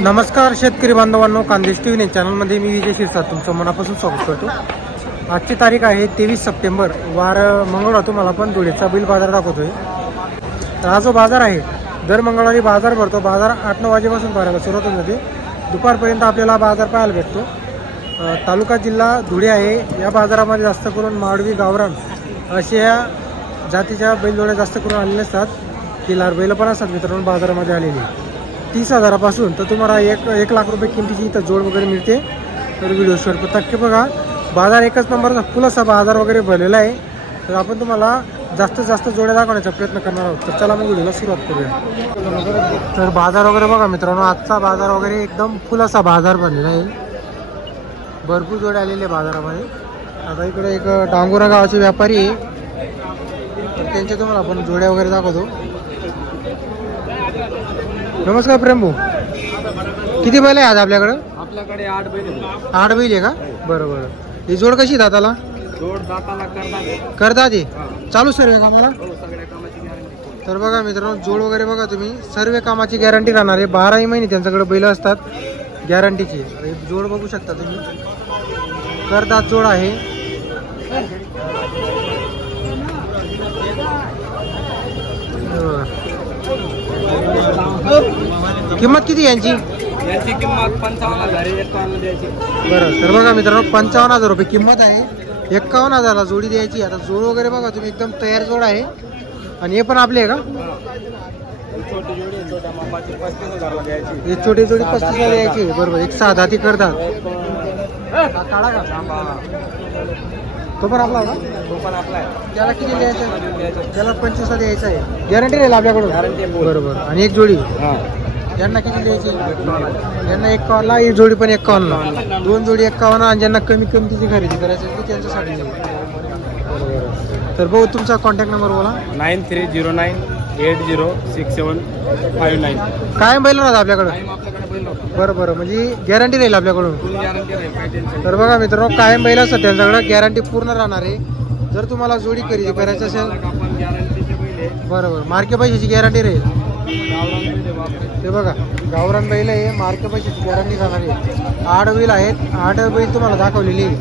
नमस्कार शेतकरी बांधवांनो, खानदेश टीव्ही चॅनलमध्ये मी विजय शिरसाट तुमचं मनापासून स्वागत करतो। आजची तारीख आहे 23 सप्टेंबर, वार मंगळवार। तुम्हाला पण धुळेचा बैल बाजार दाखवतोय। तर हा जो बाजार आहे दर मंगळवारी बाजार भरतो। बाजार 8-9 वाजेपासून भरायला सुरुवात होते, दुपारपर्यंत आपल्याला बाजार पाहायला भेटतो। तालुका जिल्हा धुळे आहे। या बाजारामध्ये जास्त करून माडवी, गावरान अशा जातीच्या बैलजोड्या जास्त करून आलेल्या असतात। किल्लार बैल पण असतात मित्रांनो बाजारामध्ये आलेली। 30,000पासून तर तुम्हाला 1 लाख रुपये किमतीची इथं जोड वगैरे मिळते। तर व्हिडिओ शेवट नक्की बघा। बाजार एकच नंबरचा फुल असा बाजार वगैरे भरलेला आहे। तर आपण तुम्हाला जास्तीत जास्त जोड्या दाखवण्याचा प्रयत्न करणार आहोत। तर चला मग व्हिडिओला सुरुवात करूया। तर बाजार वगैरे बघा मित्रांनो, आजचा बाजार वगैरे एकदम फुल असा बाजार भरलेला आहे। भरपूर जोड्या आलेले बाजारामध्ये। आता इकडे एक डांगुरा गावाचे व्यापारी आहे, तर त्यांच्या तुम्हाला आपण जोड्या वगैरे दाखवतो। नमस्कार प्रेम भाऊ, किती बैल आहे आज आपल्याकडे? आपल्याकडे 8 बैल आहेत। 8 बैल आहे का? बरोबर। ही जोड कशी दाताला? जोड दाताला करतात ते चालू सर्व कामाला? सगळ्या कामाची गॅरंटी। तर बघा मित्रांनो, जोड वगैरे बघा तुम्ही, सर्व कामाची गॅरंटी राहणार आहे। 12 महिने त्यांच्याकडे बैल असतात गॅरंटीची। जोड बघू शकता तुम्ही, करदात जोड आहे। किंमत किती यांची? याची किंमत 55,000 आहे, 51 द्यायची। बरं, तर बघा मित्रांनो 55,000 रुपये किंमत आहे। 51,000ला जोडी द्यायची। आता जोड वगैरे बघा तुम्ही, एकदम तयार जोड आहे। आणि हे पण आपले आहे का? छोटी जोडी आहे, छोट्या मापाची 35,000ला द्यायची। हे छोटी जोडी 35,000 द्यायची। बरोबर, एक 6 दाती करतात। काढा का? तो पण आपला का? तो पण आपला आहे। त्याला किती द्यायचं? त्याला 25,000 द्यायचं आहे। गॅरंटी राहील आपल्याकडून? गॅरंटी आहे। बरोबर। आणि एक जोडी यांना किती द्यायची? यांना 51ला, ही जोडी पण 51ला। 2 जोडी 51 आणि ज्यांना कमी किमतीची खरेदी करायची असेल त्यांच्यासाठी। तर भाऊ तुमचा कॉन्टॅक्ट नंबर बोला। 9309806759। काय बैल राहतात आपल्याकडं? आपल्याकडे बैल बरं बरं, म्हणजे गॅरंटी राहील आपल्याकडून? फुल गॅरंटी राहील, काही टेन्शन तर बघा मित्रांनो, कायम बैल असतात त्यांच्याकडे गॅरंटी पूर्ण राहणार आहे। जर तुम्हाला जोडी खरेदी करायची असेल, आपण गॅरंटीचे बैल आहे। बरोबर, मार्के पैशाची गॅरंटी राहील। गावरान बैल आहे बापरे। ते बघा गावरान बैल आहे, मार्के पैशाची गॅरंटी राहणार आहे। 8 बैल आहेत, 8 बैल तुम्हाला दाखवलेली आहे।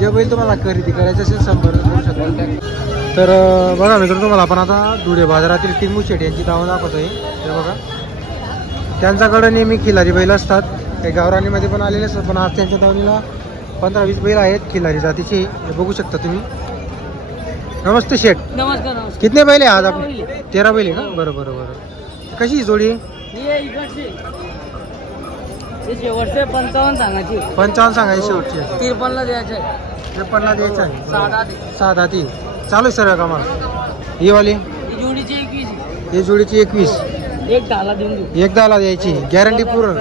जे बैल तुम्हाला खरेदी करायचे असेल संपर्क करू शकता। तर बघा मित्रांनो, तुम्हाला आपण आता धुळे बाजारातील टिंगू शेट यांची दावा दाखवतोय। ते बघा, त्यांच्याकडे नेहमी खिलारी बैल असतात, काही गावरानीमध्ये पण आलेले असतात, पण आज त्यांच्या दावणीला 15-20 बैल आहेत खिलारी जातीचे। हे बघू शकता तुम्ही। नमस्ते शेठ। नमस्कार। कितने बैल आहे आज आपण? 13 बैल आहे का? बरं बरं बरं। कशी ही जोडी? शेवटचे 55 सांगायची। 55 सांगायची शेवटची। 53ला द्यायचे। 53ला द्यायचं आहे। 6 दाती चालू आहे सर्व कामाला। ही वाली जोडीची 21। ही जोडीची 21। एक 10ला देऊन देऊ। एक 10ला द्यायची, गॅरंटी पूर्ण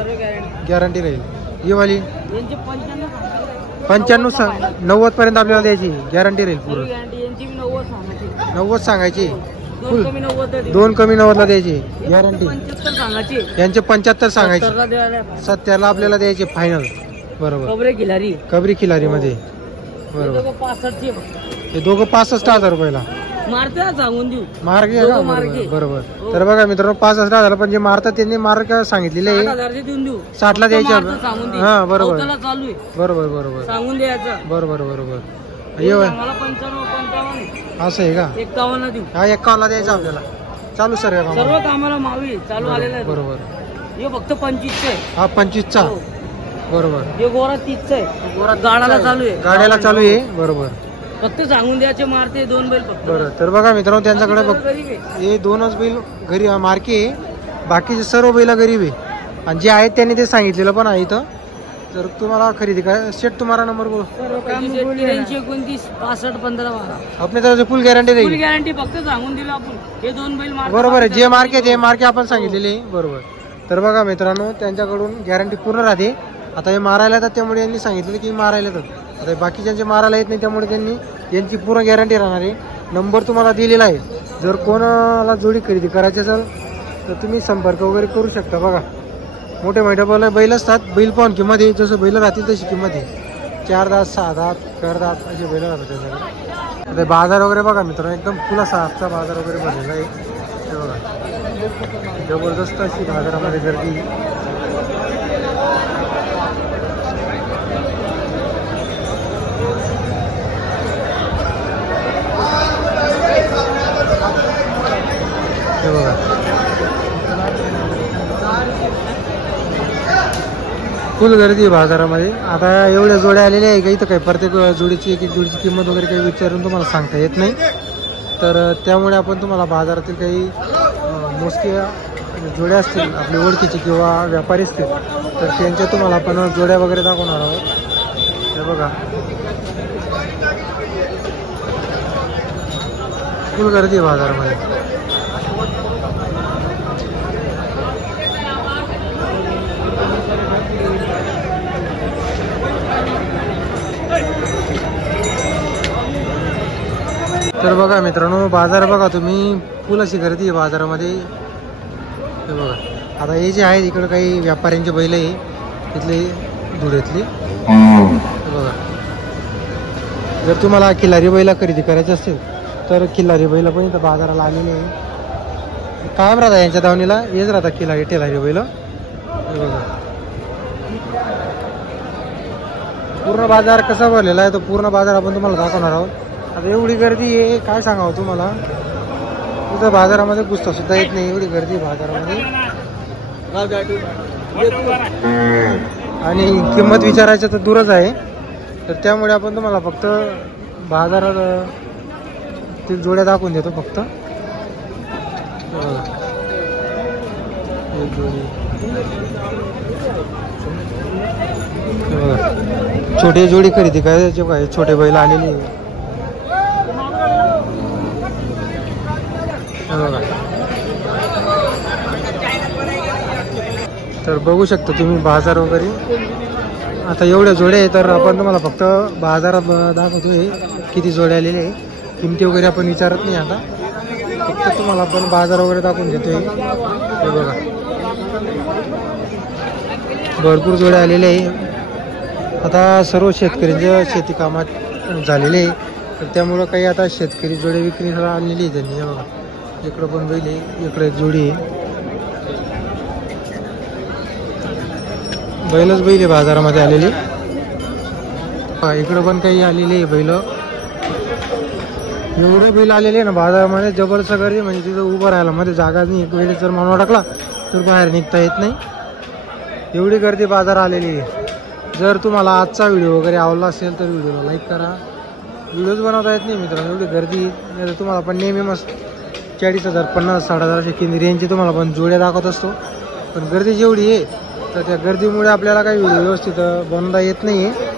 गॅरंटी राहील। ही वाली यांचे 95 90 पर्यंत आपल्याला द्यायची, गॅरंटी राहील पूर्ण। गॅरंटी यांची 90 सांगायची। 90 सांगायची, 2 कमी 90 2 कमी 90ला द्यायची गॅरंटी। 75 सांगायची। यांचे 75 सांगायचे, 70ला आपल्याला द्यायचे फायनल। बरोबर, कबरे खिलारी। कबरी खिलारी मध्ये। बरोबर, 65चे। हे दोघं 65,000 रुपयाला मारते सांगून देऊ। मार्ग आहे का? बरोबर। तर बघा मित्रांनो 65,000, पण जे मारतात त्यांनी मार्क सांगितलेले आहे 60,000 देऊन देऊ। 60ला द्यायचे। हा बरोबर चालू आहे। बरोबर बरोबर सांगून द्यायचं। बरोबर बरोबर। मला 55 असं आहे का? 51 देऊ। हा 51ला द्यायचा आपल्याला, चालू सर्व सर्व कामाला मावी चालू आलेला आहे। बरोबर, हे फक्त 25 आहे। हा 25चा। बरोबर, हे गोरा 30 आहे। गाडाला चालू आहे। गाड्याला चालू आहे। बरोबर, फक्त सांगून द्यायचे मारते 2 बैल फक्त। बरं। तर बघा मित्रांनो, त्यांच्याकडे हे 2च बैल घरी मार्के आहे, बाकीचे सर्व बैल गरीब आहे। आणि जे आहेत त्यांनी ते सांगितलेलं पण आहे इथं। जर तुम्हाला खरेदी काय शेट, तुम्हाला नंबर बोल। 83 29 65 15 12 आपल्या तरफ फुल गॅरंटी फुल राहील। गॅरंटी फक्त सांगून दिलं आपण, हे 2 बैल मारते। बरोबर आहे, जे मार्के ते मार्के आपण सांगितलेले आहे। बरोबर। तर बघा मित्रांनो, त्यांच्याकडून गॅरंटी पूर्ण राहते। आता हे मारायला येतात त्यामुळे यांनी सांगितलं की मारायला येतात। आता बाकीच्यांचे मारायला येत नाही त्यामुळे त्यांनी यांची पूर्ण गॅरंटी राहणार आहे। नंबर तुम्हाला दिलेला आहे, जर कोणाला जोडी खरेदी करायची असेल तर तुम्ही संपर्क वगैरे करू शकता। बघा मोठे मोठे बैल असतात, बैल पाहून किंमत आहे, जसं बैल राहतील तशी किंमत आहे। 4 दात 6 दात करदात असे बैल राहतात त्याच्याकडे। आता बाजार वगैरे बघा मित्रांनो, एकदम फुला साफचा बाजार वगैरे भरलेला आहे। हे बघा जबरदस्त अशी बाजारामध्ये गर्दी। हे बघा फुल गर्दी आहे बाजारामध्ये. आता एवढ्या जोड्या आलेल्या आहे का इथं काही प्रत्येक जोडीची एक एक जोडीची किंमत वगैरे काही विचारून तुम्हाला सांगता येत नाही. तर त्यामुळे आपण तुम्हाला बाजारातील काही मोजक्या जोड्या असतील आपली ओळखीचे किंवा व्यापारी असतील तर त्यांच्या तुम्हाला आपण जोड्या वगैरे दाखवणार आहोत. हे बघा फुल गर्दी आहे बाजारामध्ये. तर बघा मित्रांनो बाजार बघा तुम्ही फुल अशी गर्दी आहे बाजारामध्ये. हे बघा आता हे जे आहे इकडे काही व्यापाऱ्यांचे बैल आहे तिथले धुळ्यातली. हे बघा जर तुम्हाला खिल्लारी बैला खरेदी करायची असेल तर खिल्लारी बैल पण इथं बाजाराला आलेले आहे. कायम राहता यांच्या दावणीला हेच राहता टेलारी बैल. हे बघा पूर्ण बाजार कसा भरलेला आहे तो पूर्ण बाजार आपण तुम्हाला दाखवणार आहोत. आता एवढी गर्दी आहे काय सांगावं तुम्हाला. इथं बाजारामध्ये पुसता सुद्धा येत नाही एवढी गर्दी बाजारामध्ये. आणि किंमत विचारायचं तर दूरच आहे. तर त्यामुळे आपण तुम्हाला फक्त बाजारात ते जोड्या दाखवून देतो फक्त. एक जोडी छोटे जोडी खरेदी करायचे काय छोटे बैल आलेली. तर बघू शकता तुम्ही बाजार वगैरे. आता एवढ्या जोड्या आहे तर आपण तुम्हाला फक्त बाजारात दाखवतोय किती जोड्या आलेले आहे. किमती वगैरे आपण विचारत नाही आता फक्त तुम्हाला आपण बाजार वगैरे दाखवून देतोय. हे बघा भरपूर जोड्या आलेले आहे. आता सर्व शेतकऱ्यांच्या शेती कामात झालेले आहे तर त्यामुळं काही आता शेतकरी जोड्या विक्रीला आणलेली आहे त्यांनी. हे बघा इकडं पण बैल आहे इकडे एक जोडी आहे. बैलच बैल आहे बाजारामध्ये आलेली. इकडं पण काही आलेली आहे बैल. एवढे बैल आलेले आहे ना बाजारामध्ये जबरदस्त गर्दी. म्हणजे तिथं उभं राहायला मध्ये जागा नाही. एक वेळेस जर मानवा टाकला तर बाहेर निघता येत नाही एवढी गर्दी बाजार आलेली आहे. जर तुम्हाला आजचा व्हिडिओ वगैरे आवडला असेल तर व्हिडिओला लाईक करा. व्हिडिओज बनवता येत नाही मित्रांनो एवढी गर्दी. तर तुम्हाला पण नेहमी मस्त 40,000 50,000 60,000 किंवा रेंजची तुम्हाला पण जोड्या दाखवत असतो. पण गर्दी जेवढी आहे तर त्या गर्दीमुळे आपल्याला काही व्हिडिओ व्यवस्थित बनवता येत नाही आहे.